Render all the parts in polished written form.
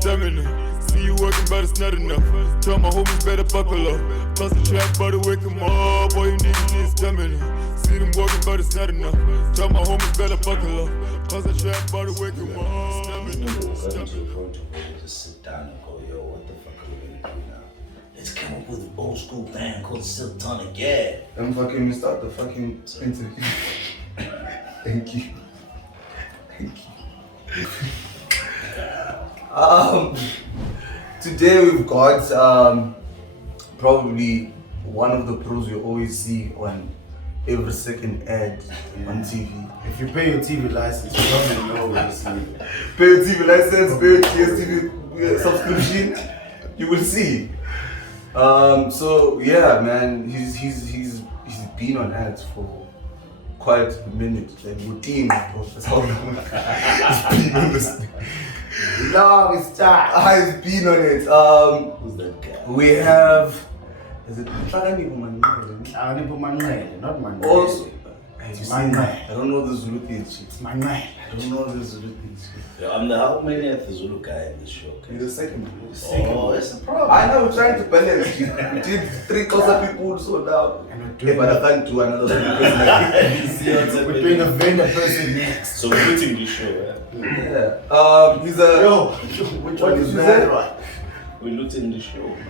stamina. See you working, but it's not enough. Tell my homies better buckle up. Plus the trap, but wake 'em up. All you need is stamina. See them working, but it's not enough. Tell my homies better buckle up. Plus the trap, but wake 'em up. Just sit down and go, yo, what the fuck are we gonna do now? Let's come up with an old school band called Still Tonic, yeah. And fucking we start the fucking interview. Thank you. Thank you. Today we've got probably one of the pros you always see on every second ad on TV. If you pay your TV license, you don't know what you see. Pay your TV license, pay your DSTV subscription, you will see. So yeah, man, he's been on ads for quite a minute. Like routine, that's how long he's been on this. Long time. He's been on it. Who's that guy? We have. Is it Nhlakanipho Manqele? Nhlakanipho Manqele, not Manqele. Also, It's Manqele. I don't know the Zulu things. It's Manqele. I don't know the Zulu things. Yo, I'm the how many of the Zulu guy in this show? You're the second. Oh, that's the problem. I know we're trying to balance. We did 3 closer people, so now. Yeah, but I can't do another one because We're doing a vendor person next. So we're putting this show, right? yeah. He's a. Yo, which one is that? Right? We're looting the show, man.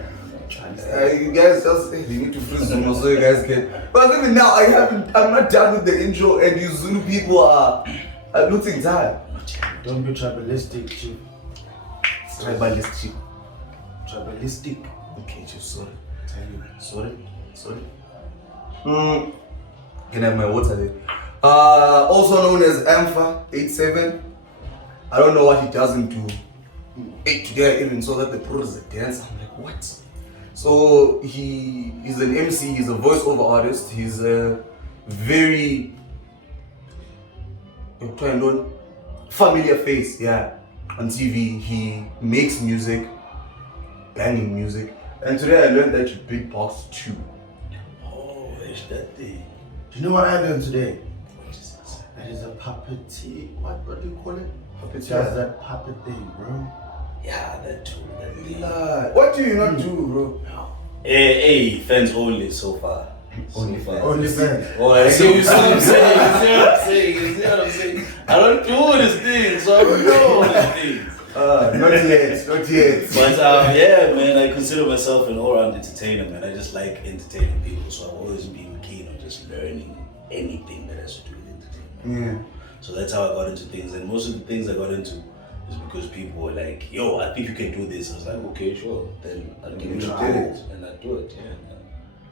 You guys just you need to freeze Zulu so you guys can. But even now, I'm not done with the intro, and you Zulu people are looting time. Don't be tribalistic, chief. Tribalistic. Tribalistic. Okay, chief. Sorry. Tell you. Sorry. Can I have my water there? Also known as Ampha 87. I don't know what he does into it today. I even saw that they put as a dance. I'm like, what? So he's an MC. He's a voiceover artist. He's a very familiar face. Yeah, on TV he makes music, banging music. And today I learned that you beatbox too. Oh, is that thing? Do you know what I learned today? What is this? That is a puppeteer. What do you call it? Puppeteer. That's that puppet thing, bro. Yeah, that too. That thing. What do you not do, bro? Hey, fans only so far. Only so far. Only fans. Oh, I see what I'm saying. You see what I'm saying? I don't do these things, so I don't know these things. Not yet. But yeah, man, I consider myself an all-round entertainer, man. I just like entertaining people, so I've always been keen on just learning anything that has to do with entertainment. Yeah. So that's how I got into things, and most of the things I got into is because people were like, "Yo, I think you can do this." I was like, "Okay, sure." Then I'll give it a try, and I do it. Yeah.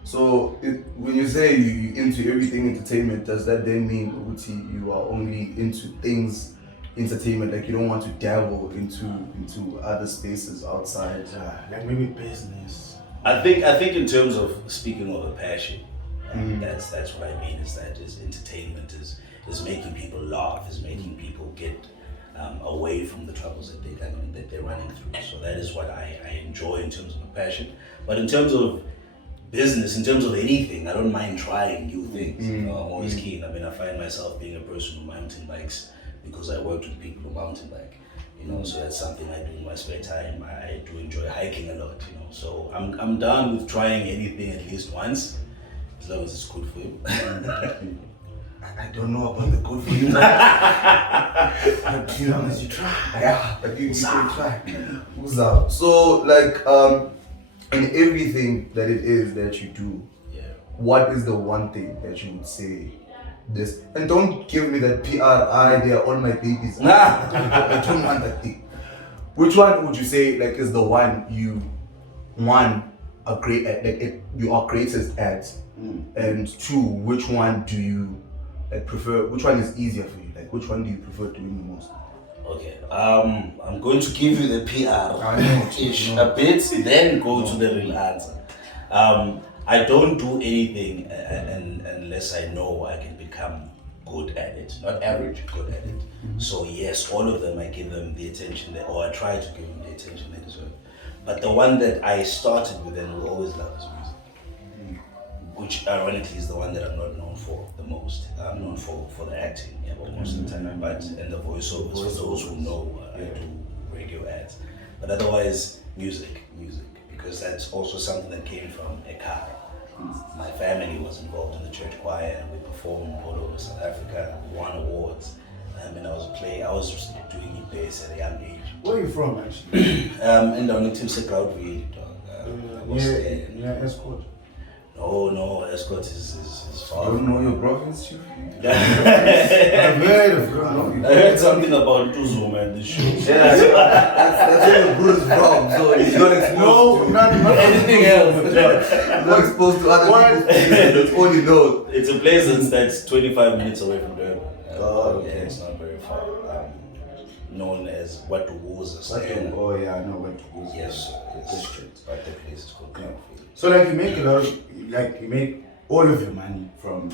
So when you say you're into everything entertainment, does that then mean Uti, you are only into things entertainment, like you don't want to dabble into other spaces outside? Like maybe business. I think in terms of speaking of a passion, that's what I mean. Is that is entertainment is making people laugh, is making people get away from the troubles that they're running through. So that is what I enjoy in terms of a passion. But in terms of business, in terms of anything, I don't mind trying new things. You know, I'm always keen. I mean, I find myself being a person who mountain bikes because I worked with people who mountain bike. You know, so that's something I do in my spare time. I do enjoy hiking a lot. You know, so I'm down with trying anything at least once, as long as it's good for you. I don't know about the good for you. As long as you try. Yeah, but you can try. Who's up? So like in everything that it is that you do, what is the one thing that you would say this? And don't give me that PRI, they are all my babies. I don't want that thing. Which one would you say like is the one you are great at, like you are greatest at? And 2, which one do you like prefer? Which one is easier for you? Like which one do you prefer doing the most? Okay, I'm going to give you the PR-ish a bit, then go to the real answer. I don't do anything unless I know I can become good at it, not average, good at it. So yes, all of them I give them the attention or I try to give them the attention they deserve. But the one that I started with and will always love is music, which ironically is the one that I'm not known for the most. I'm known for the acting, most of the time, but and the voiceovers. For those who know, I do radio ads. But otherwise, music, because that's also something that came from a car. My family was involved in the church choir, and we performed all over South Africa, we won awards. And I was just doing bass at a young age. Where are you from, actually? And on the team Crowd really, Yeah, Escort. No, Escort is far. You don't know your province, chief? I've heard of it. I heard something about Tuzo, man, this show. Yeah, that's where the Bruce from. So he's not exposed to not anything else. He's not exposed to other people's places. That's all he knows. It's a place that's 25 minutes away from Durban. Oh, okay. Yeah, it's not very far. Known as what the Wars are saying. Oh yeah, I know what to do. Yes, District. but the place is called Tinqoh. So like you make a lot of, like you make all of your money from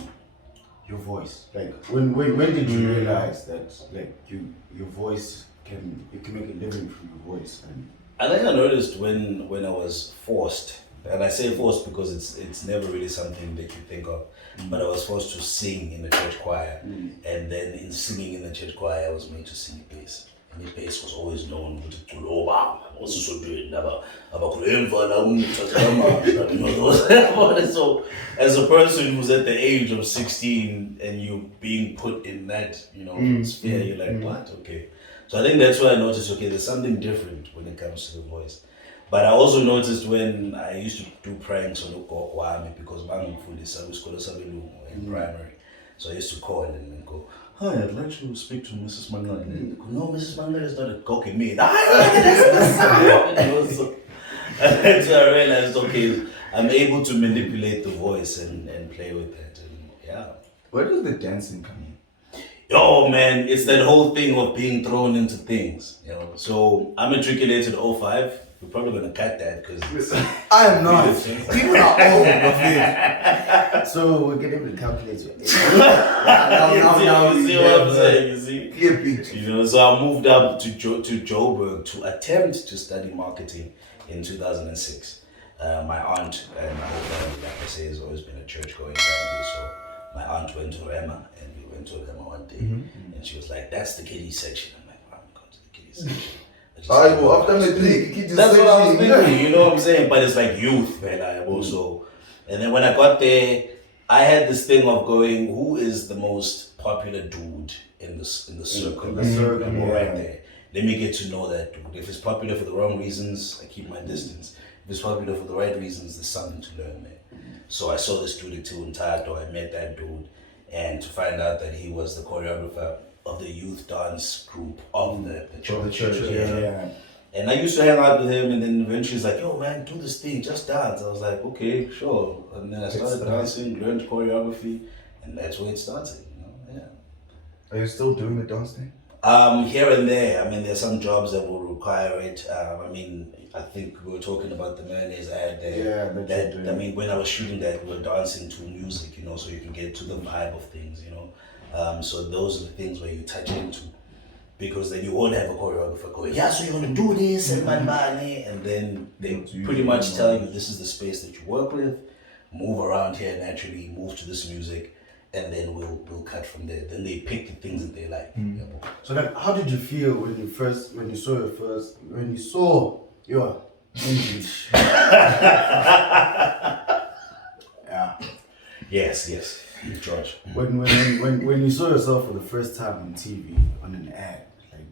your voice. Like when did you realize that like your voice you can make a living from your voice? And I think I noticed when I was forced, and I say forced because it's never really something that you think of, but I was forced to sing in the church choir, and then in singing in the church choir I was made to sing bass. And the bass was always known with the also so doing so as a person who's at the age of 16 and you being put in that sphere, you're like, what? Okay. So I think that's why I noticed, okay, there's something different when it comes to the voice. But I also noticed when I used to do pranks on Ugogo because in primary. So I used to call and then go, hi, I'd like to speak to Mrs. Manqele. And they go, no, Mrs. Manqele is not a cocky maid. So that's why I realized, okay, I'm able to manipulate the voice and play with it. And yeah. Where does the dancing come in? Yo, man, it's that whole thing of being thrown into things. So I'm matriculated 05. We're probably gonna cut that because I am not. People are old, my so we're getting able to calculate your age. you see what I'm saying? You see? Clear picture. So I moved up to Joburg to attempt to study marketing in 2006. My aunt and my whole family, like I say, has always been a church-going family. So my aunt went to Rema, and we went to Rema one day, and she was like, "That's the kiddie section." I'm like, "I'm going to the kiddie section." After the drink, that's what I was thinking, you know what I'm saying? But it's like youth, man. Also, and then when I got there, I had this thing of going, who is the most popular dude in the circle? Right there. Let me get to know that dude. If it's popular for the wrong reasons, I keep my distance. If it's popular for the right reasons, there's something to learn there. So I saw this dude at Tinqoh, I met that dude, and to find out that he was the choreographer of the youth dance group of the church. Yeah. And I used to hang out with him, and then eventually he's like, yo man, do this thing, just dance. I was like, okay, sure. And then I started dancing, learned choreography, and that's where it started, yeah. Are you still doing the dance thing? Here and there. I mean, there's some jobs that will require it. I think we were talking about the mayonnaise ad there. Yeah, when I was shooting that, we were dancing to music, so you can get to the vibe of things, So those are the things where you touch into, because then you all have a choreographer going, yeah, so you're gonna do this and and then they pretty much tell you this is the space that you work with, move around here naturally, move to this music, and then we'll cut from there. Then they pick the things that they like. So then, how did you feel when you saw your English? Yeah. Yes, George. When you saw yourself for the first time on TV on an ad, like,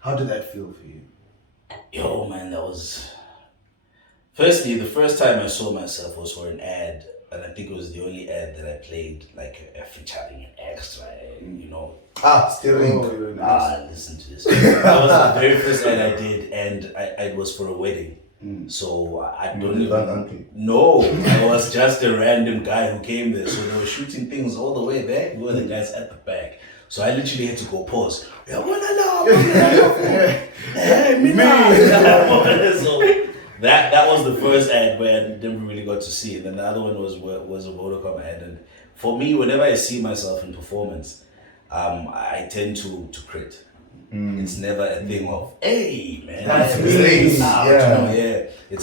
how did that feel for you? Yo, man, that was. Firstly, the first time I saw myself was for an ad, and I think it was the only ad that I played, like a featuring an extra, Steering. Listen to this. That was the very first ad I did, and it was for a wedding. So I don't even know. I was just a random guy who came there. So they were shooting things all the way back. We were the guys at the back. So I literally had to go pause. So that was the first ad where I never really got to see. And then the other one was a Vodacom ad. And for me, whenever I see myself in performance, I tend to crit. It's never a thing of, hey man, that's it's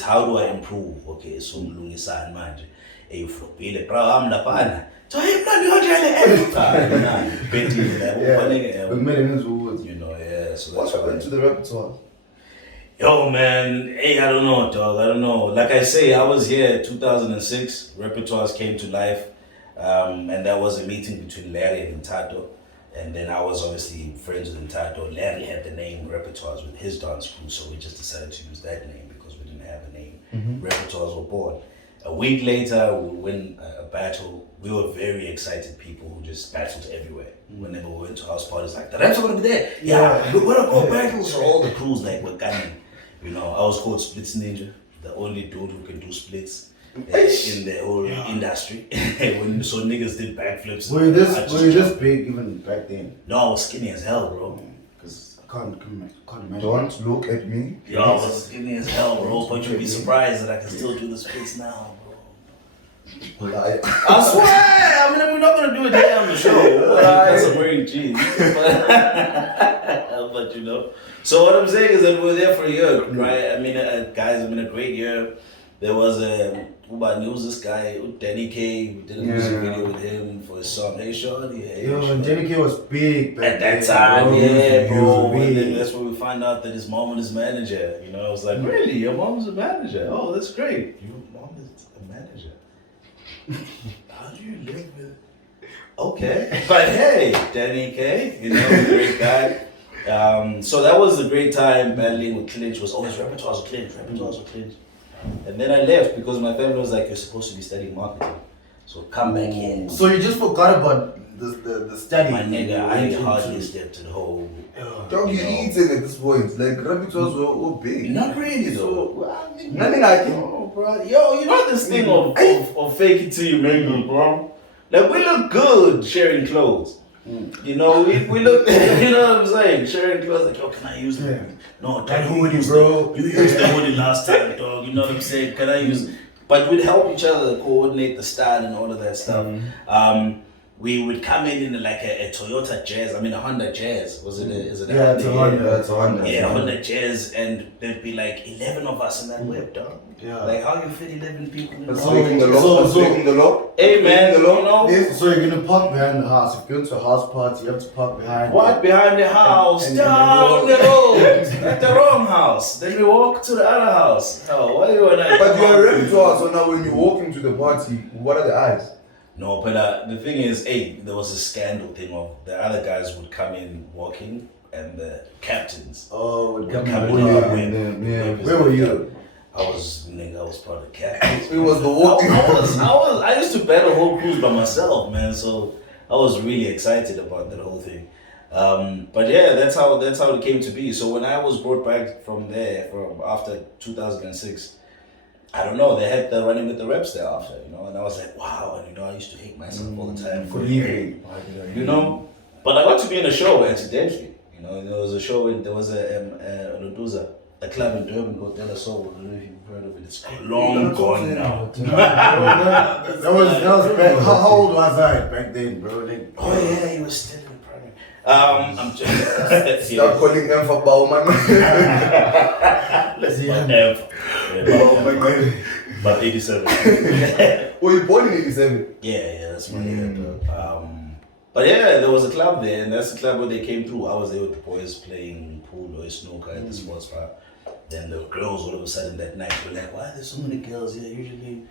how do I improve? Okay, so mlungisani manje. Hey, uflopile, bro, I'm la pana. So hey, man, you're Yeah. So What happened to the repertoire? Yo, man, hey, I don't know, dog. I don't know. Like I say, I was here 2006. Repertoires came to life, and that was a meeting between Larry and Ntato. And then I was obviously friends with Ntato. Larry had the name Repertoires with his dance crew, so we just decided to use that name because we didn't have a name. Repertoires were born. A week later, we win a battle. We were very excited people who just battled everywhere. Whenever we went to house parties, like, the raps are gonna be there. Yeah, we're gonna go battle. So all the crews like were gunning. You know, I was called Splits Ninja, the only dude who can do splits in the whole industry. When you saw niggas did backflips. Were you this big even back then? No, I was skinny as hell, bro. Because I can't imagine. Don't look at me. Yo, I was skinny as hell, bro. But you'd be surprised that I can still do the splits now, bro. Lie. I swear! I mean, we're not gonna do it here on the show. Because I'm wearing jeans. But you know. So what I'm saying is that we were there for a year, right? I mean, guys, it's been a great year. There was this guy, Danny K. We did a music video with him for his song, Hey Shorty. Hey, Yo, Shorty. Danny K was big back At that then, time, bro. yeah, He bro. was And then big. that's where we find out that his mom was his manager. You know, I was like, really? Your mom's a manager? Oh, that's great. Your mom is a manager. How do you live with? Okay, but hey, Danny K. You know, great guy. So that was a great time. Battling with Clinch was always repertoires of Clinch. And then I left because my family was like, you're supposed to be studying marketing. So come back here. So you just forgot about the study. My nigga, I hardly stepped to the whole. Dog, you're eating at this point. Like, repertoires were all big. Not really though. So, nothing like it. Oh, bro. Yo, you know this thing of fake it till you make it, bro? Like, we look good sharing clothes. You know, we look, you know what I'm saying? Sharing clothes, like, yo, can I use them? Yeah. No, That dog, hoodie, bro. You used the hoodie last time, dog. You know what I'm saying? Can I use? But we'd help each other coordinate the style and all of that stuff. We would come in like a Toyota Jazz. I mean, a Honda Jazz. Is it a Yeah, it's a Honda. Yeah, it's a Honda. Yeah, Honda Jazz, and there'd be like 11 of us in that whip, dog. Yeah. Like, how you fit 11 people in the That's breaking the law. That's breaking the law. Hey, man, Breaking the law. you know, So you're gonna park behind the house. If you go to a house party, you have to park behind. what behind the house, And down the road, at the wrong house. Then we walk to the other house. Oh, why you wanna? But you are a repertoire, so now when you walk into the party, what are the eyes? No, but the thing is, hey, there was a scandal thing of the other guys would come in walking and the captains Oh, would come come in. in. Yeah. Where were you? I was part of the captains. It was the walking. I used to battle whole crews by myself, man. So I was really excited about that whole thing. But yeah, that's how it came to be. So when I was brought back from after 2006, I don't know, they had the running with the reps there after, you know, and I was like, wow, and you know, I used to hate myself all the time for leaving, you know. But I got to be in a show accidentally, you know. There was a show there was a club in Durban called Della Soul. I don't know if you've heard of it. It's long gone now. That was back. How old was I back then, bro? Like, Oh yeah, he was still in primary. I'm just Start calling them for Bauman. Let's see. Oh my god. About 87. Oh, you born in 87? Yeah, that's my year. But yeah, there was a club there, and that's the club where they came through. I was there with the boys playing pool or snooker at the sports bar. Then the girls all of a sudden that night were like, why are there so many girls here? Usually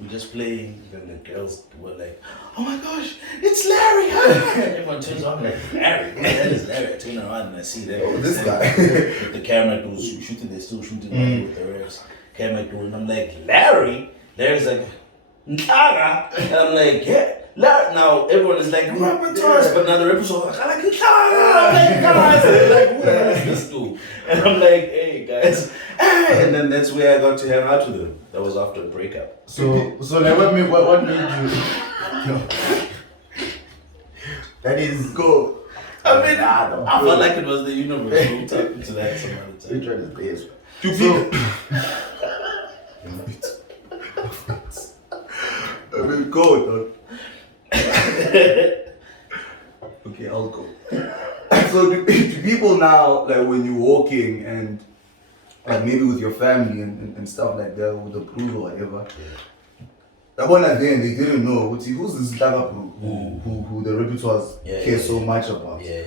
we just play. Then the girls were like, oh my gosh, it's Larry! Huh? And everyone turns on like, Larry? Who the hell is Larry? I turn around and I see them. Oh, this guy. With the camera dude shooting, they're still shooting with the refs. Camera dude, and I'm like, Larry? Larry's like, Nhlakanipho. And I'm like, yeah. Now everyone is like, repertoires, but now the rappers are like, I like Nhlakanipho. Like, who the hell is this dude? And I'm like, hey guys, hey. And then that's where I got to hang out with them. That was after a breakup. so like, what made you? That is go. I mean, I felt like it was the universe. We'll talk into that some other You time. tried to base. I mean, go, dog. Okay, I'll go. So do people now, like when you're walking and like maybe with your family and stuff like that, with the crew or whatever, that one again, they didn't know who's this Nhlakanipho who the repertoires care so much about. Yeah.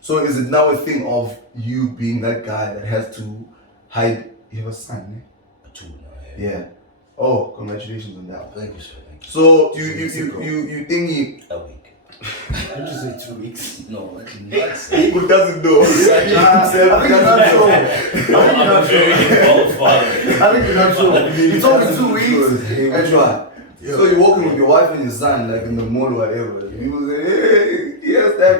So is it now a thing of you being that guy that has to hide. You have a son, A 2 now. eh? Yeah. Oh, congratulations on that. Thank you, sir. Thank you. So you think he A week. Did you say 2 weeks? No, actually not. who doesn't know? I think you're not sure. I'm a very involved father. I think you're not sure. It's only 2 weeks. That's right. So you're walking with your wife and your son, like in the mall or whatever. You say, hey, yes, that.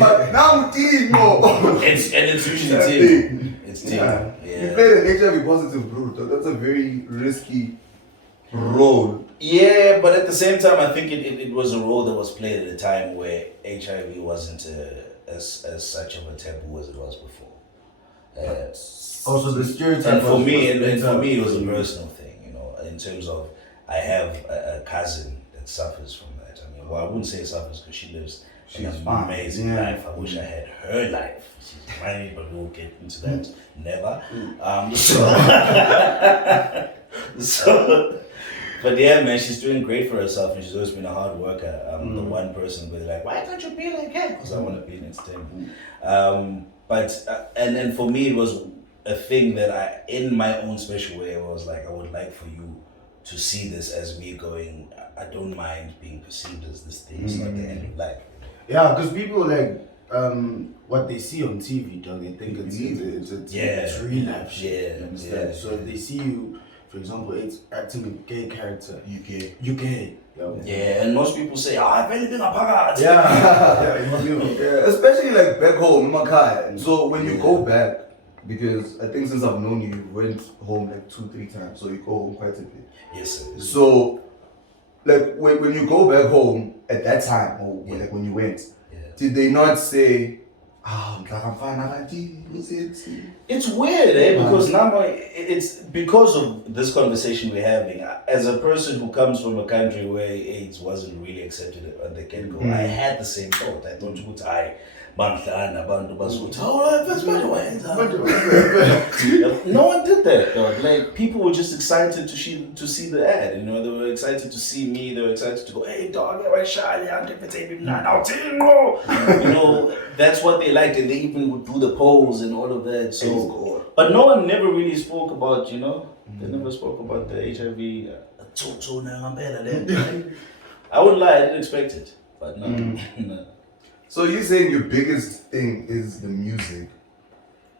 But now Tinqoh. And it's usually Tinqoh. It's Tinqoh. You Yeah. played an HIV positive role. That's a very risky role. Yeah, but at the same time, I think it was a role that was played at a time where HIV wasn't as such of a taboo as it was before. Also, the stereotype. And for me, it was a personal thing, you know, in terms of I have a cousin that suffers from that. I mean, well, I wouldn't say suffers because she lives an amazing life. I wish I had her life. She's tiny, but we'll get into that. Never. So, but yeah, man, she's doing great for herself, and she's always been a hard worker. The one person where they're like, why can't you be like her? Because I want to be in entertainment. And then for me, it was a thing that I, in my own special way, I was like, I would like for you to see this as me going, I don't mind being perceived as this thing. It's not the end of life. Yeah, because people like what they see on TV, dog, they think it's real life shit. Yeah, You understand? yeah. So if they see you, for example, it's acting a gay character, you gay. Yeah, and most people say, I've really been a pagat. Yeah, especially like back home, Makai. So when you go back, because I think since I've known you, you went home like 2-3 times, so you go home quite a bit. Yes, sir. So, like when you go back home at that time, or like when you went, did they not say, it's weird, because now it's because of this conversation we're having. As a person who comes from a country where AIDS wasn't really accepted at the get-go, I had the same thought. I thought, no one did that though. Like, people were just excited to see the ad. You know, they were excited to see me. They were excited to go, hey dog, you're shy. You know, that's what they liked, and they even would do the pose and all of that. So, but no one never really spoke about, you know, they never spoke about the HIV. I wouldn't lie, I didn't expect it, but no. No. So you're saying your biggest thing is the music.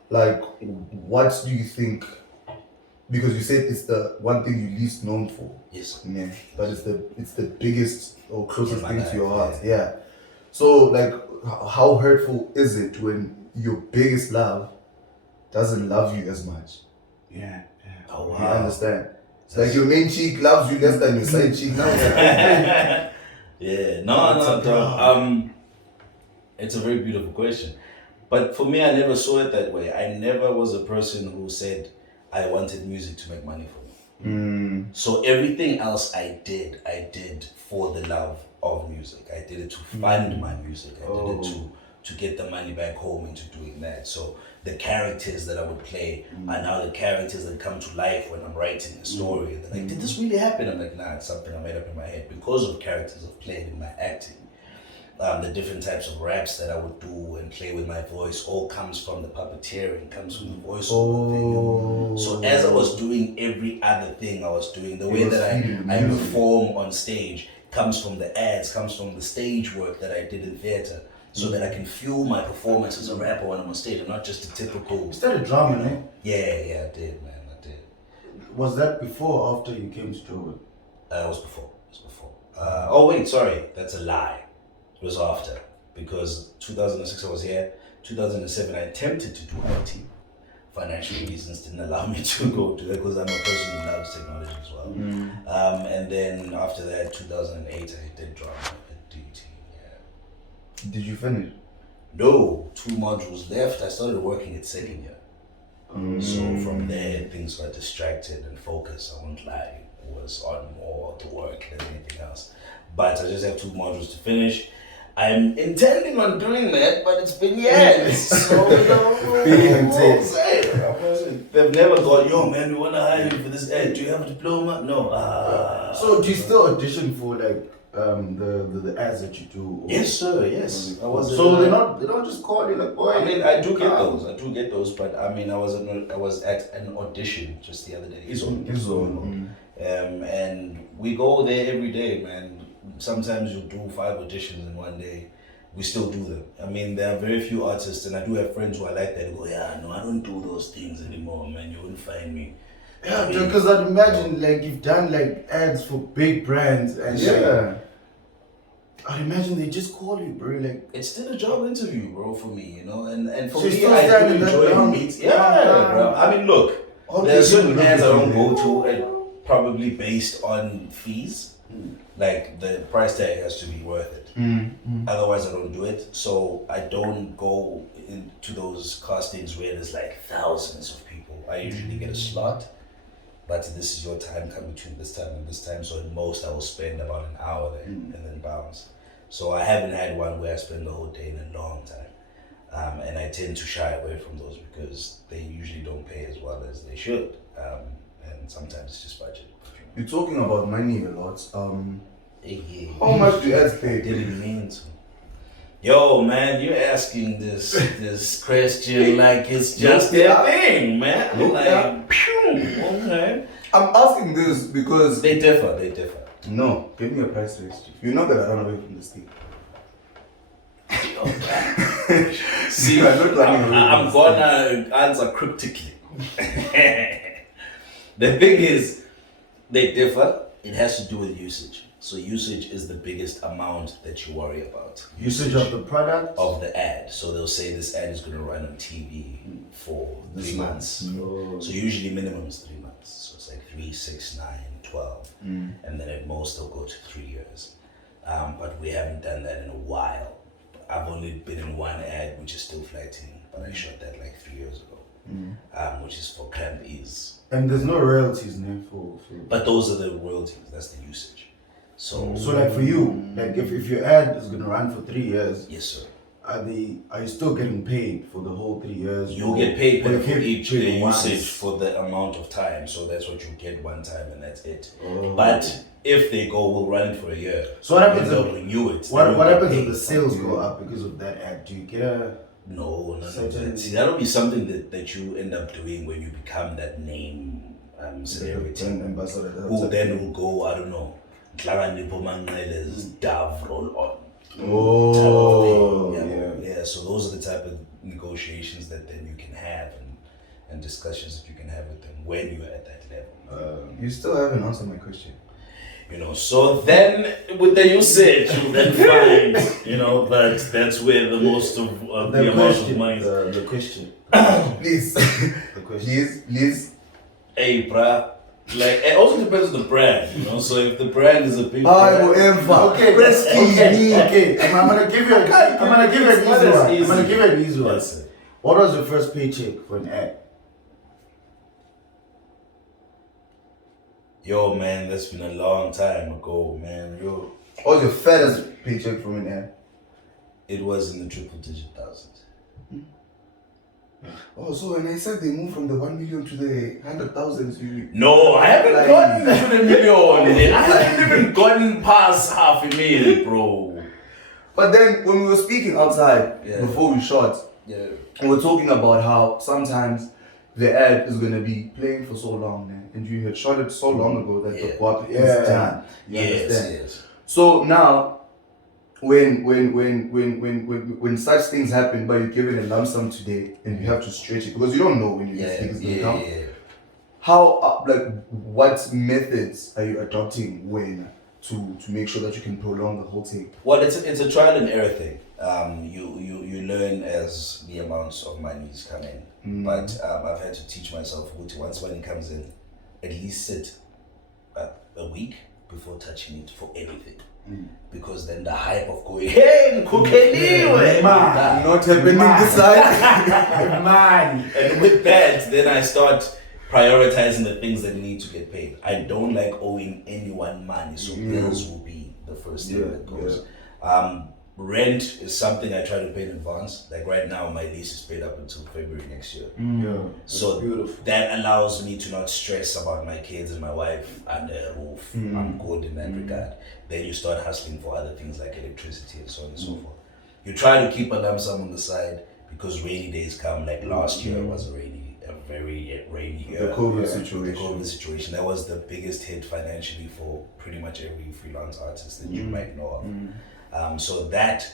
Like, what do you think? Because you said it's the one thing you're least known for. Yes. Yeah. But it's the biggest or closest thing to your heart. Yeah. Yeah. So like, how hurtful is it when your biggest love doesn't love you as much? Yeah. Oh wow. You understand? It's like your main cheek loves you less than your side cheek now. Yeah. No. It's a very beautiful question. But for me, I never saw it that way. I never was a person who said I wanted music to make money for me. So everything else I did for the love of music. I did it to fund my music. I did it to get the money back home into doing that. So the characters that I would play are now the characters that come to life when I'm writing a story. They're like, did this really happen? I'm like, nah, it's something I made up in my head because of characters I've played in my acting. The different types of raps that I would do and play with my voice all comes from the puppeteering, comes from the voiceover thing. So as I was doing every other thing I was doing, the way that I perform on stage comes from the ads, comes from the stage work that I did in theatre, so that I can fuel my performance as a rapper when I'm on stage and not just a typical... You started drumming, eh? Yeah, I did, man, I did. Was that before or after you came to Joburg? It was before. Oh wait, sorry, that's a lie. It was after, because 2006 I was here. 2007 I attempted to do IT. Financial reasons didn't allow me to go do that because I'm a person who loves technology as well. And then after that, 2008 I did drama at DUT. Yeah. Did you finish? No, 2 modules left. I started working at second year. So from there things got distracted and focused. I won't lie, it was on more of the work than anything else. But I just have 2 modules to finish. I'm intending on doing that, but it's been years. So they've never thought, yo man, we want to hire you for this ad. Do you have a diploma? No. So do you still audition for like the ads that you do? Or, Yes, sir. Yes, I was. So they don't just call you like, boy. I mean, I do get those. But I mean, I was at an audition just the other day. His own. And we go there every day, man. Sometimes you do 5 auditions in one day. We still do them. I mean, there are very few artists, and I do have friends who are like that. Who go, yeah, no, I don't do those things anymore, man. You wouldn't find me. Yeah, because I'd imagine like you've done like ads for big brands and I'd imagine they just call you, bro. Like it's still a job interview, bro, for me, you know. And for So you me, still I stand do in that enjoy long- meets. Yeah, bro. I mean, look, there are certain ads I don't go to, probably based on fees. Like the price tag has to be worth it. Otherwise, I don't do it. So I don't go into those castings where there's like thousands of people. I usually get a slot, but this is your time, come between this time and this time. So at most, I will spend about an hour there and then bounce. So I haven't had one where I spend the whole day in a long time. And I tend to shy away from those because they usually don't pay as well as they should. And sometimes it's just budget. You're talking about money a lot. Yeah. How much do ads pay? Didn't mean to. Yo, man, you're asking this question like it's just their thing, man. Like, okay. I'm asking this because They differ. no, give me a price list. You know that I run away from this thing. See, I'm not running away I'm from this gonna answer cryptically. The thing is, they differ. It has to do with usage. So usage is the biggest amount that you worry about. usage of the product. Of the ad. So they'll say this ad is going to run on TV for 3 months. So usually minimum is 3 months. So it's like 3, 6, 9, 12. And then at most they'll go to 3 years. But we haven't done that in a while. I've only been in one ad which is still flighting, but I shot that like 3 years ago. Which is for Camp Ease. And there's no royalties now for But those are the royalties, that's the usage. So like for you, like if your ad is gonna run for 3 years, yes, sir. are you still getting paid for the whole 3 years? You get paid or you for get each paid once? usage for the amount of time, so that's what you get one time and that's it. Oh. But if they go, we'll run it for a year. So what happens And they'll if- renew it. What Then what you'll happens get if the paid. sales go up because of that ad? Do you get a No, Certain- See, that'll be something that you end up doing when you become that name celebrity. ambassador? Who then will go, I don't know, Nhlakanipho Manqele's Dove roll on. Oh, Yeah. So those are the type of negotiations that then you can have and discussions that you can have with them when you're at that level. You still haven't answered my question. You know, so then with the usage, you then find, you know, that's where the most of the amount of money is. the question. Please, The question. please. Hey, bruh. Like, it also depends on the brand, you know. So if the brand is a big I brand, will ever. Okay, okay. I'm gonna give you. I'm gonna give you an It's easy not as one. I'm easy. gonna give you an easy one. Yes, sir. What was your first paycheck for an ad? Yo, man, that's been a long time ago, man. Yo, What was your fattest paycheck from an ad? it was in the triple digit thousands. Oh, so when I said they moved from the 1 million to the 100,000, you. No, I haven't Like- gotten to the million. I haven't even gotten past half a million, bro. But then when we were speaking outside before we shot, Yeah. we were talking about how sometimes the ad is gonna be playing for so long, man, and you had shot it so long ago that the guap is done. You understand? Yes. So now, when such things happen, but you're given a lump sum today and you have to stretch it because you don't know when you get things gonna come. How what methods are you adopting when to make sure that you can prolong the whole thing? Well, it's a trial and error thing. You learn as the amounts of monies come in. But I've had to teach myself once money comes in, at least sit a week before touching it for anything. Because then the hype of going, hey, Nkukeliwe! Not happening this side. Man. And with that, then I start prioritizing the things that need to get paid. I don't like owing anyone money, so bills will be the first thing that goes. rent is something I try to pay in advance. Like right now, my lease is paid up until February next year. Yeah. So beautiful. that allows me to not stress about my kids and my wife under a roof. I'm good in that regard. Then you start hustling for other things like electricity and so on and so forth. You try to keep a lump sum on the side because rainy days come. Like last year was a very rainy year. The COVID The situation. COVID situation. That was the biggest hit financially for pretty much every freelance artist that you might know of. So that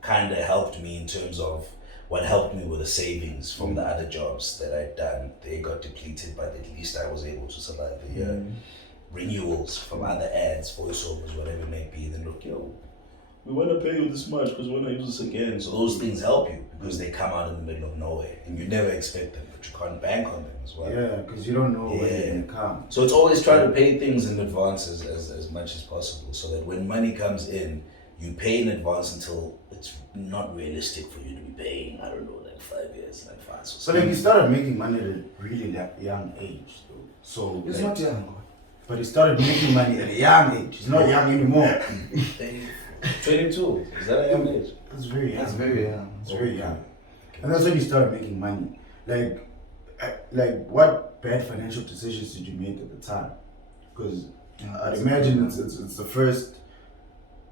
kind of helped me in terms of what helped me with the savings from the other jobs that I'd done. They got depleted, but at least I was able to survive the year. Renewals from other ads, voiceovers, whatever it may be. Then look, we want to pay you this much because we want to use this again. So those things help you because they come out in the middle of nowhere and you never expect them, but you can't bank on them as well. Yeah, because you don't know when they're going to come. So it's always try to pay things in advance as much as possible so that when money comes in, you pay in advance until it's not realistic for you to be paying, I don't know, like 5 years in advance. So like you started making money at a really young age though. So It's like, not young. but he started making money at a young age. He's not young anymore. 22, is that a young age? That's very young. That's very young. It's very young. And that's when you started making money. Like what bad financial decisions did you make at the time? Because I'd imagine it's the first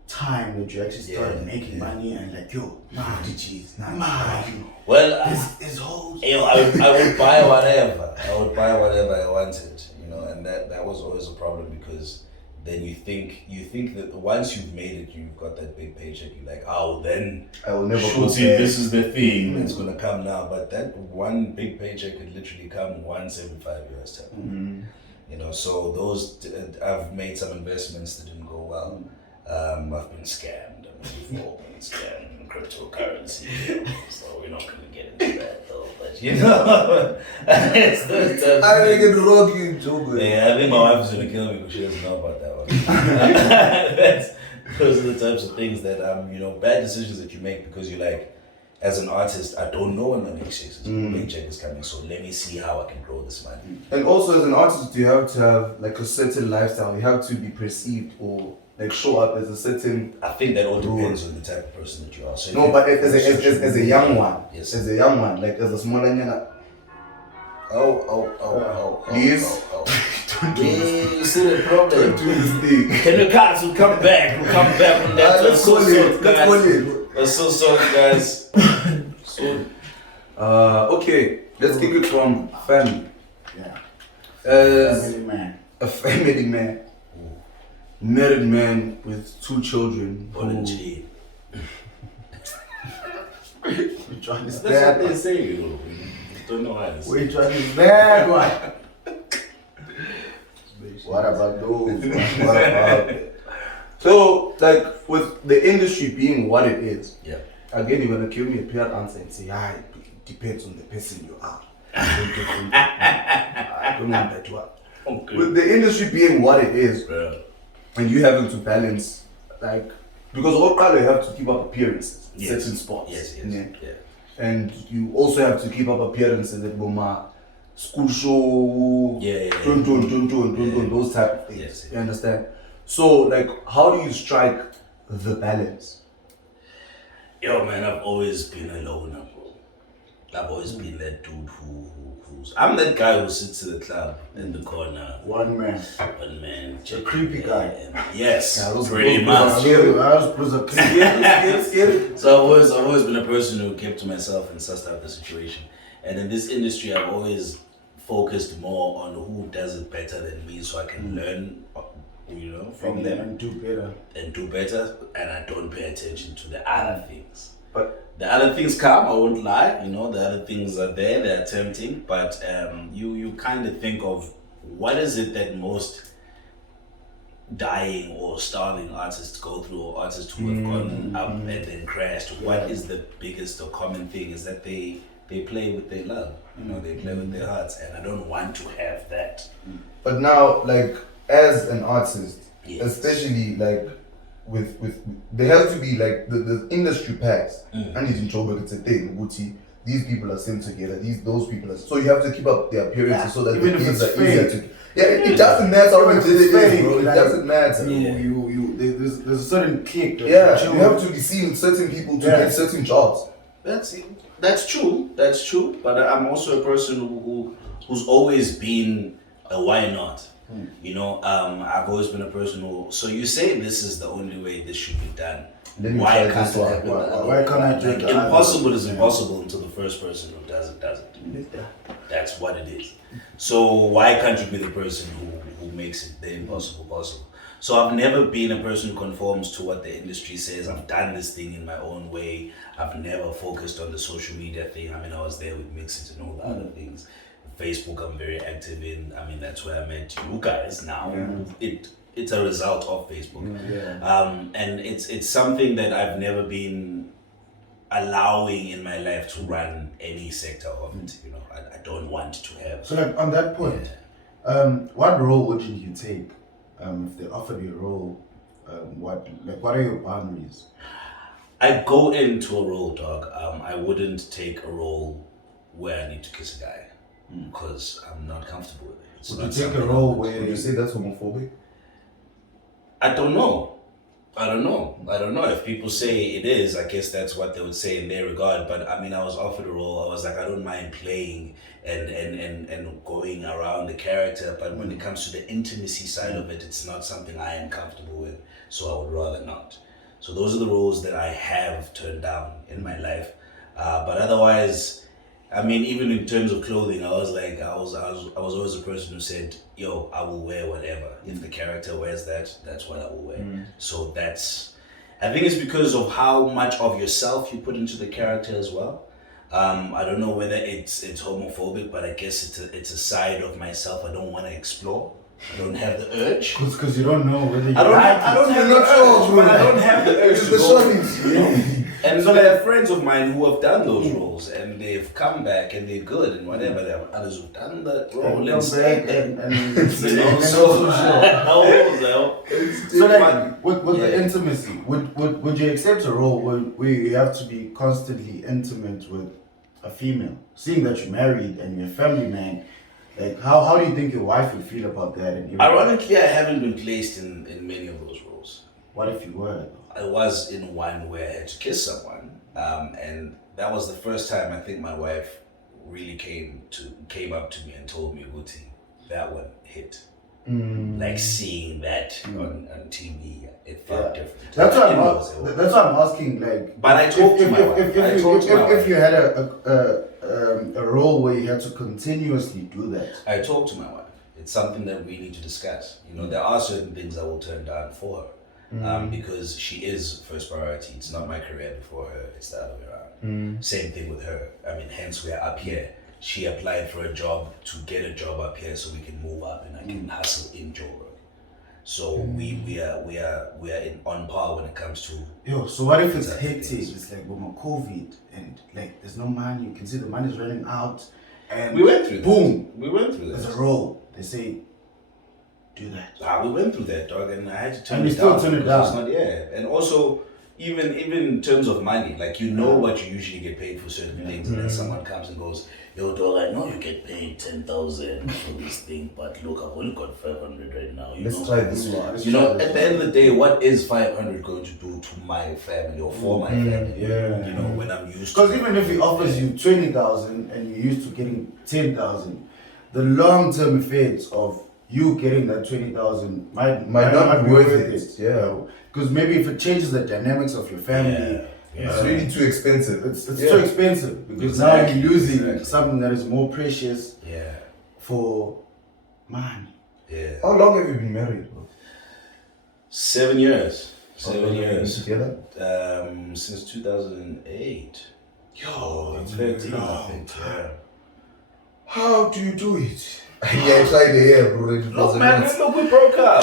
time that you actually started making money and like, yo, nah, geez, nah, Well, this whole I would buy whatever. I would buy whatever I wanted, and that was always a problem because then you think that once you've made it, you've got that big paycheck. You're like, oh, then I will never shoot, go see, back. this is the thing that's gonna come now. But that one big paycheck could literally come once every 5 years. So those I've made some investments that didn't go well. I've been scammed. We've all been scammed in cryptocurrency. So we're not gonna get into that though. But it's those types I of make things. it rock you, Joe. Yeah, I think my wife is gonna kill me because she doesn't know about that one. Those are the types of things that bad decisions that you make because you're like, as an artist, I don't know when my next paycheck is coming, so let me see how I can grow this money. And also, as an artist, you have to have like a certain lifestyle. You have to be perceived or like show up as a certain. I think that all depends on the type of person that you are. So No, but as a young one, yes, as a young one, like as a smaller nyana. Please. Yeah, you see the problem. Don't do this thing. Can the cops will come back? We'll come back on that. Let's call it. Let's call it. I'm so sorry, guys. Okay, let's take it from family. Yeah. As Family man. a family man, married man with 2 children. Volunteer. We're trying to That's what they say, Don't know how to say. We're trying to bad one. What about those? What about So, like, with the industry being what it is, Yeah. again, you're gonna give me a pure answer and say, it depends on the person you are. I don't want that one. Okay. With the industry being what it is, Yeah. and you having to balance, like, because all color you have to keep up appearances, in Yes. certain spots. Yes. Yeah. Yeah. And you also have to keep up appearances at Boma, school show, Yeah. dun, those type of things. Yes. You understand? So, like, how do you strike the balance? Yo, man, I've always been a loner, bro. I've always been that dude who's. I'm that guy who sits in the club in the corner. one man? One man. A creepy guy. Yes, Yeah, those- pretty those much. Scared? So I've always been a person who kept to myself and sussed out the situation. And in this industry, I've always focused more on who does it better than me, so I can learn, from them and do better. and do better. And I don't pay attention to the other things. But The other things come, I won't lie. The other things are there, they're tempting. But you kind of think of what is it that most dying or starving artists go through, or artists who have gone up and then crashed. What is the biggest or common thing is that they play with their love. They play with their hearts, and I don't want to have that. But now, like, as an artist, Yes. especially like with there has to be like the industry packs. And it's in Joburg, it's a thing. Gucci, these people are sent together. Those people are. So you have to keep up their appearances so that Even the if gigs it's are easier fake. to. Yeah, it doesn't matter how Even if legit it's it is, fake, bro. It like, doesn't matter. There's a certain click. Yeah, you have to be seeing certain people to get certain jobs. That's true. That's true. But I'm also a person who's always been a why not. You know, I've always been a person who. So you say this is the only way this should be done. Why can't it happen? Why can't I do it? Impossible is impossible until the first person who does it. That's what it is. So why can't you be the person who makes it the impossible possible? So I've never been a person who conforms to what the industry says. I've done this thing in my own way. I've never focused on the social media thing. I mean, I was there with Mixit and all the other things. Facebook, I'm very active in. I mean, that's where I met you guys now. It's a result of Facebook. And it's something that I've never been allowing in my life to run any sector of it. You know, I don't want to have. So like on that point, what role would you take if they offered you a role? What are your boundaries? I go into a role, dog. I wouldn't take a role where I need to kiss a guy because I'm not comfortable with it. Would you take a role where Would you say that's homophobic? I don't know. I don't know. If people say it is, I guess that's what they would say in their regard. But I mean, I was offered a role. I was like, I don't mind playing and going around the character. But when it comes to the intimacy side of it, it's not something I am comfortable with. So I would rather not. So those are the roles that I have turned down in my life. But otherwise, I mean, even in terms of clothing, I was always a person who said, yo, I will wear whatever. If the character wears that, that's what I will wear. So I think it's because of how much of yourself you put into the character as well. I don't know whether it's homophobic, but I guess it's a side of myself I don't want to explore. I don't have the urge. Because you don't know whether you I don't have the urge, but I don't have the urge to go. And so there are friends of mine who have done those roles and they've come back and they're good and whatever. There are others who've done that role and stayed there. So like with the intimacy, would you accept a role where you have to be constantly intimate with a female? Seeing that you're married and you're a family man, like how do you think your wife would feel about that? And ironically, I haven't been placed in many of those roles. What if you were? I was in one where I had to kiss someone, and that was the first time I think my wife really came up to me and told me, "Guti, that one hit." Like seeing that on TV, it felt different. That's what I'm asking. Like, but I talked to my wife. If you had a role where you had to continuously do that, I talked to my wife. It's something that we need to discuss. You know, there are certain things I will turn down for her. Because she is first priority. It's not my career before her, it's the other way around. Same thing with her. I mean, hence we're up here. She applied for a job to get a job up here so we can move up and I can hustle in Joburg. So we are on par when it comes to. So what if it's hectic? It's like COVID and like there's no money. You can see the money's running out, and we went through boom. We went through that. There's a role. They say, do that. We went through that, dog, and I had to turn and it still down. Turn it down. And also, even in terms of money, like you know what you usually get paid for certain things, and then someone comes and goes, "Yo, dog, I know you get paid 10,000 for this thing, but look, I've only got 500 right now. Let's try this one. You know, at the end of the day, what is 500 going to do to my family or for my family? You know, when I'm used to. Because even if he offers you 20,000 and you're used to getting 10,000, the long-term effects of you getting that 20,000 might not be worth it. Yeah. Because maybe if it changes the dynamics of your family, it's really too expensive. It's too expensive because now you're losing something that is more precious for money. Yeah. How long have you been married, bro? 7 years. 7 years. Together? Since 2008. Yo, 13, I think. Yeah. How do you do it? I tried the hair, bro. Look, man, we broke up.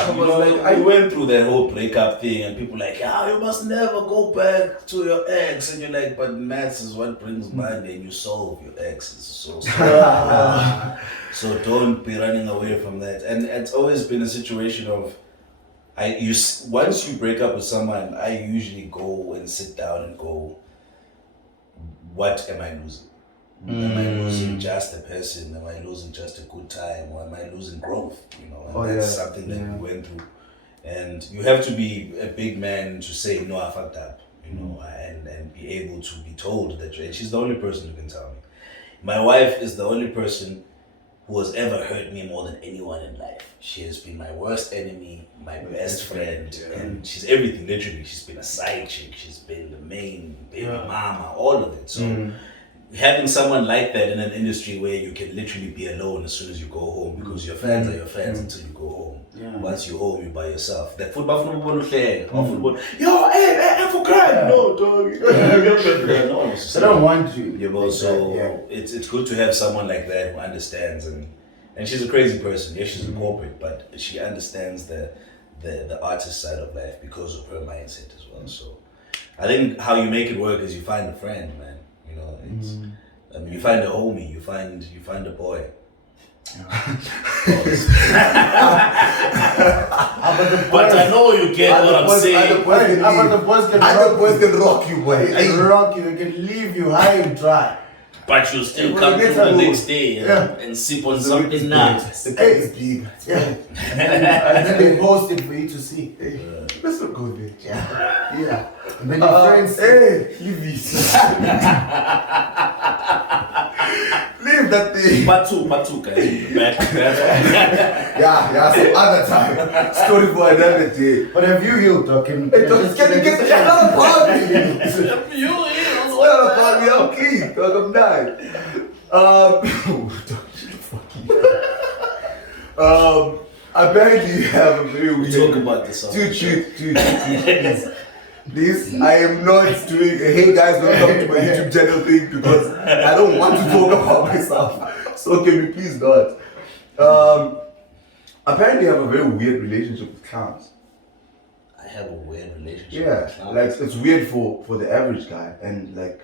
I went through that whole breakup thing, and people like, you must never go back to your ex. And you're like, but maths is what brings money, and you solve your exes. So don't be running away from that. And it's always been a situation of, once you break up with someone, I usually go and sit down and go, what am I losing? Am I losing just a person? Am I losing just a good time? Or am I losing growth? You know, and that's something that we went through. And you have to be a big man to say, no, I fucked up, you know, and be able to be told that. And she's the only person who can tell me. My wife is the only person who has ever hurt me more than anyone in life. She has been my worst enemy, my best friend, and she's everything, literally. She's been a side chick, she's been the main baby mama, all of it. So having someone like that in an industry where you can literally be alone as soon as you go home, because your fans are your fans until you go home. Once you're home, you're by yourself. That football, football, yo, hey, for crying. No, dog. No, I don't want you. You know, so it's good to have someone like that who understands, and she's a crazy person. Yeah, she's a corporate, but she understands the artist side of life because of her mindset as well. So I think how you make it work is you find a friend, man. You know, it's I mean, you find a homie, you find a boy. But I know you get what I'm saying. Other boys can rock you, boy. They can rock you, they can leave you high and dry. But you still come through the next day and sip on something nice. The cake is big. And then they post it for you to see. Let's not go there. Yeah. And then your friends say, leave this. Leave that thing. Part two, guys. Some other time. Story for another day. but have you healed, dog? Can you Get not about me. It's not about me. I'm clean, dog. I'm dying. Apparently you have a very weird. Talk about this. Dude, please, I am not doing a hey guys welcome to my YouTube channel thing because I don't want to talk about myself. So can we please not? Apparently you have a very weird relationship with clowns. I have a weird relationship. Yeah, with clowns. like it's weird for the average guy, and like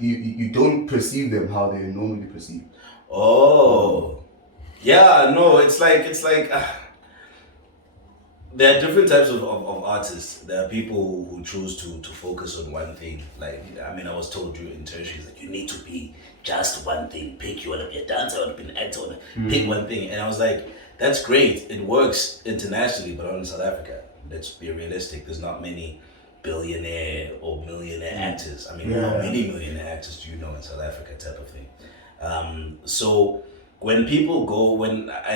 you don't perceive them how they're normally perceived. Oh, yeah. No, it's like there are different types of artists. There are people who choose to focus on one thing. Like, I mean, I was told you in tertiary that you need to be just one thing. Pick, you want to be a dancer, you want to be an actor, pick one thing. And I was like, that's great. It works internationally, but not in South Africa. Let's be realistic. There's not many billionaire or millionaire actors. I mean, how many millionaire actors do you know in South Africa type of thing? So when people go,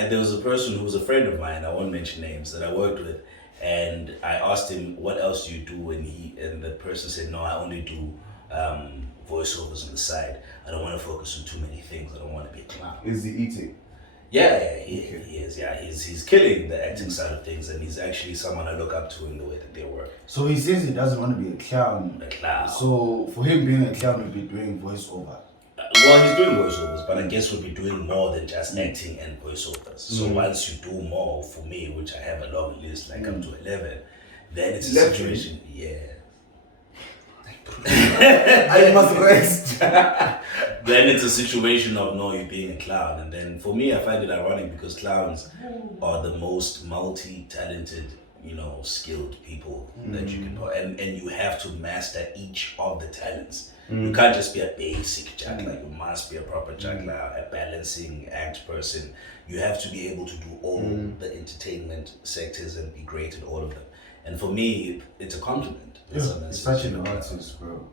there was a person who was a friend of mine, I won't mention names, that I worked with, and I asked him, what else do you do? And the person said, no, I only do voiceovers on the side. I don't want to focus on too many things. I don't want to be a clown. Is he eating? Yeah, he is. Yeah, he's killing the acting side of things, and he's actually someone I look up to in the way that they work. So he says he doesn't want to be a clown. A clown. So for him being a clown, he'll be doing voiceover. Well, he's doing voiceovers, but I guess we'll be doing more than just acting and voiceovers. So once you do more, for me, which I have a long list, like up to 11, then it's a situation. Yeah. I must rest. Then it's a situation of no, you being a clown, and then for me, I find it ironic because clowns are the most multi-talented, skilled people that you can, and you have to master each of the talents. You can't just be a basic juggler. You must be a proper juggler, a balancing act person. You have to be able to do all the entertainment sectors and be great at all of them. And for me, it's a compliment. It's such an artist, bro.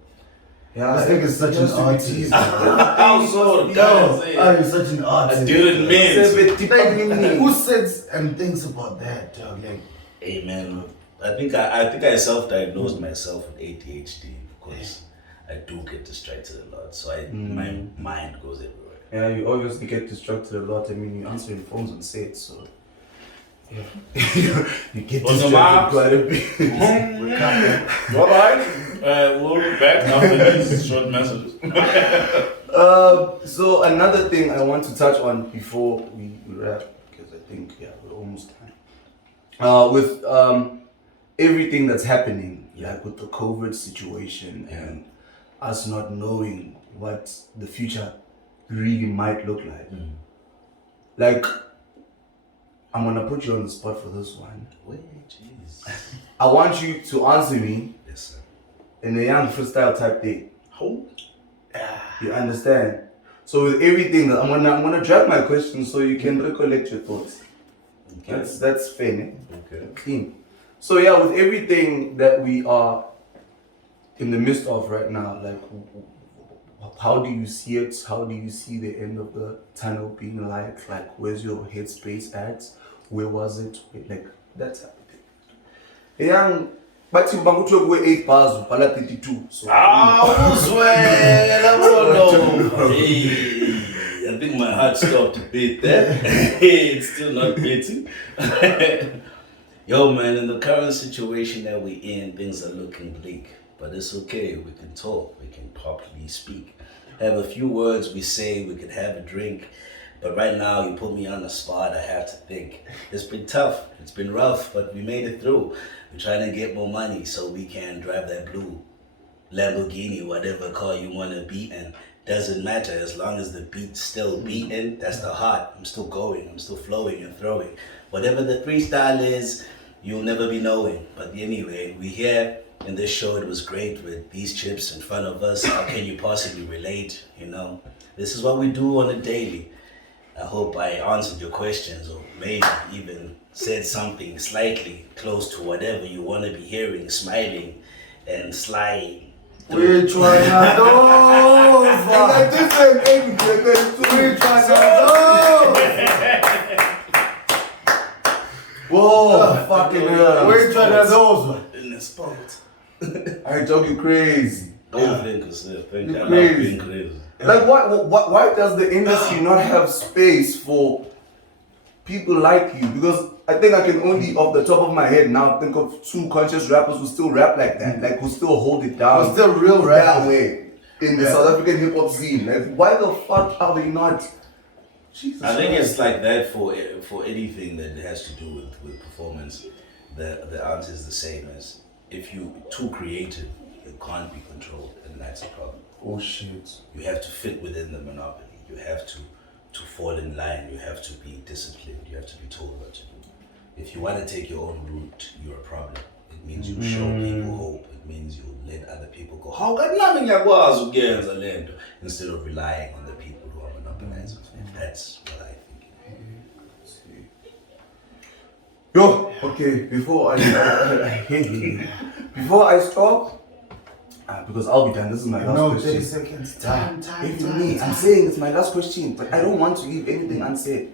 Yeah, I think it's such an artist. How so? You're such an artist. I didn't mean. Who sits and thinks about that, dog? Like, hey man, I think I self-diagnosed myself with ADHD because I do get distracted a lot. So my mind goes everywhere. Yeah, you obviously get distracted a lot. I mean, you answer your phones on set, so yeah. you get distracted quite a bit. Alright, we'll be back after these short messages. So another thing I want to touch on before we wrap, because I think we're almost done. With everything that's happening, like with the COVID situation and us not knowing what the future really might look like. Like, I'm gonna put you on the spot for this one. Wait, jeez. I want you to answer me Yes, sir. in a young freestyle type thing. How? You understand? So with everything, I'm gonna drag my question so you can recollect your thoughts. Okay. That's fair, ne? Okay. Clean. So yeah, with everything that we are in the midst of right now, like, how do you see it? How do you see the end of the tunnel being like? Like, where's your headspace at? Where was it? Like, that type of thing. Young, but you bang to go 8 bars, pala 32. So, Hey, I think my heart stopped a bit there. It's still not beating. Yo, man, in the current situation that we're in, things are looking bleak. But it's okay. We can talk. We can properly speak. Have a few words we say. We could have a drink. But right now, you put me on the spot. I have to think. It's been tough. It's been rough, but we made it through. We're trying to get more money so we can drive that blue Lamborghini, whatever car you want to be in. Doesn't matter as long as the beat's still beating. That's the heart. I'm still going. I'm still flowing and throwing. Whatever the freestyle is, you'll never be knowing. But anyway, we're here in this show. It was great with these chips in front of us. How can you possibly relate? You know, this is what we do on a daily. I hope I answered your questions, or maybe even said something slightly close to whatever you want to be hearing, smiling and slying. Which one are those? Which one are whoa, fucking hell. Which one are those? In the spot. I talk you crazy. Don't think yourself. Think I love Crazy. being crazy. Like, why does the industry not have space for people like you? Because I think I can only, off the top of my head now, think of 2 conscious rappers who still rap like that, like who still hold it down. Who's still real that rappers. way in the South African hip hop scene. Like, why the fuck are they not? Jesus I think Christ. it's like that for anything that has to do with performance. The answer is the same as if you too creative, it can't be controlled, and that's a problem. Oh shit. You have to fit within the monopoly. You have to fall in line. You have to be disciplined. You have to be told what to do. If you want to take your own route, you're a problem. It means you show people hope. It means you let other people go. How can nothing yakwazi ukuyenza lento instead of relying on the people who are monopolizing. That's what I think. Yo, okay, before I stop, because I'll be done. This is my last No, question. 30 seconds. Time. Even me, I'm saying it's my last question, but I don't want to leave anything unsaid.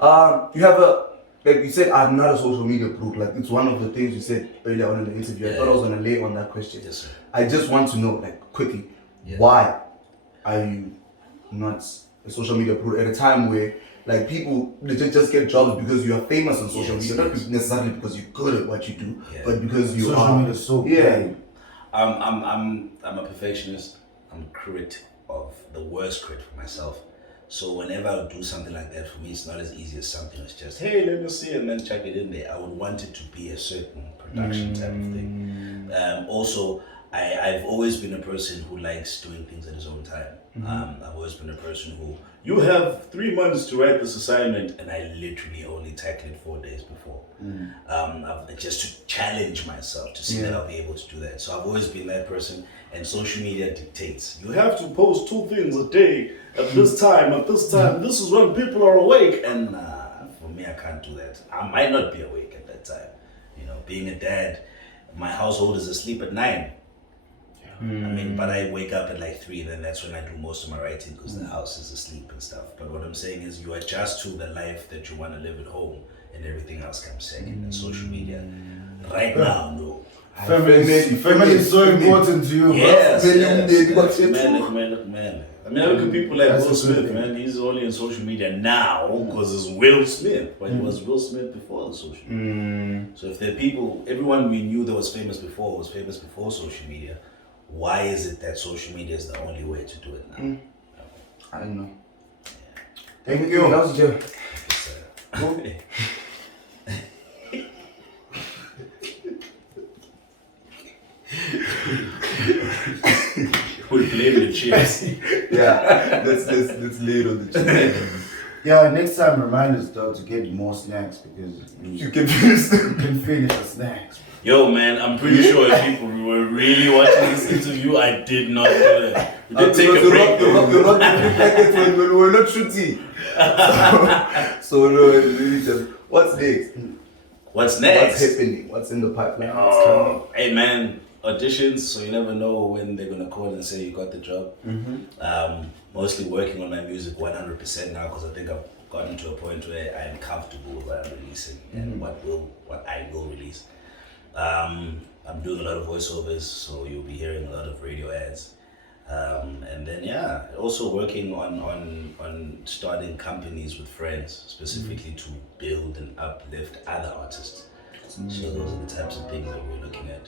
You have like you said, I'm not a social media group. Like, it's one of the things you said earlier on in the interview. I thought I was gonna lay on that question. Yes, sir. I just want to know, like, quickly, Yeah. why are you not a social media group at a time where, like, people legit just get jobs because you are famous on social Yes, media, yes. not necessarily because you're good at what you do, Yeah. but because you Social are. media is so yeah. big. I'm a perfectionist. I'm a critic of the worst critic for myself. So whenever I do something like that, for me, it's not as easy as something that's just, hey, let me see, and then chuck it in there. I would want it to be a certain production type of thing. Also, I've always been a person who likes doing things at his own time. I've always been a person who, you have 3 months to write this assignment, and I literally only tackle it 4 days before. Just to challenge myself to see that I'll be able to do that. So I've always been that person, and social media dictates. You have to post 2 things a day at this time, this is when people are awake. And for me, I can't do that. I might not be awake at that time. You know, being a dad, my household is asleep at 9. I mean, but I wake up at like 3, and then that's when I do most of my writing because the house is asleep and stuff. But what I'm saying is, you adjust to the life that you want to live at home, and everything else comes second. And social media, right now, no. Family is so important to you, Yes, Family, yes, yes. man. I mean, I look at people like That's Will a good Smith, thing. man. He's only in social media now because it's Will Smith, but he was Will Smith before the social media. So if there are people, everyone we knew that was famous before social media, why is it that social media is the only way to do it now? I don't know. Thank you. That was Joe. We'll blame the chips. Yeah, let's lay it on the chair. Yeah, next time remind us though to get more snacks because You can finish you can finish the snacks. Yo, man, I'm pretty sure if people were really watching this interview, I did not do that. We did take a break. You're not giving like it when we're not shooting. So no, it's really just what's next? What's next? What's happening? What's in the pipeline? What's coming? Hey, man, auditions, so you never know when they're going to call and say you got the job. Mostly working on my music 100% now because I think I've gotten to a point where I'm comfortable with what I'm releasing and what I will release. I'm doing a lot of voiceovers, so you'll be hearing a lot of radio ads. And then also working on starting companies with friends, specifically to build and uplift other artists. So those are the types of things that we're looking at.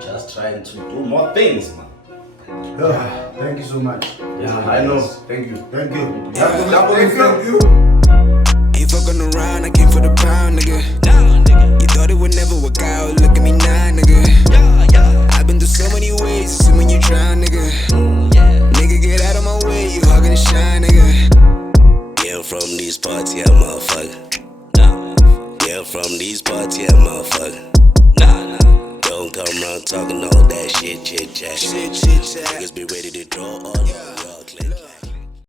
Just trying to do more things, man. Thank you so much. Yeah, I know. Thank you. Thank you. Thank you. Ain't fucking around, I came for the pound, nigga. You thought it would never work out, look at me now, nigga. I've been through so many ways, assuming you drown, nigga. Nigga, get out of my way, you hogging the shine, nigga. Yeah, I'm from these parts, yeah, motherfucker. Yeah, I'm from these parts, yeah, motherfucker. Don't come around talking all that shit, chit chat. Niggas be ready to draw on you.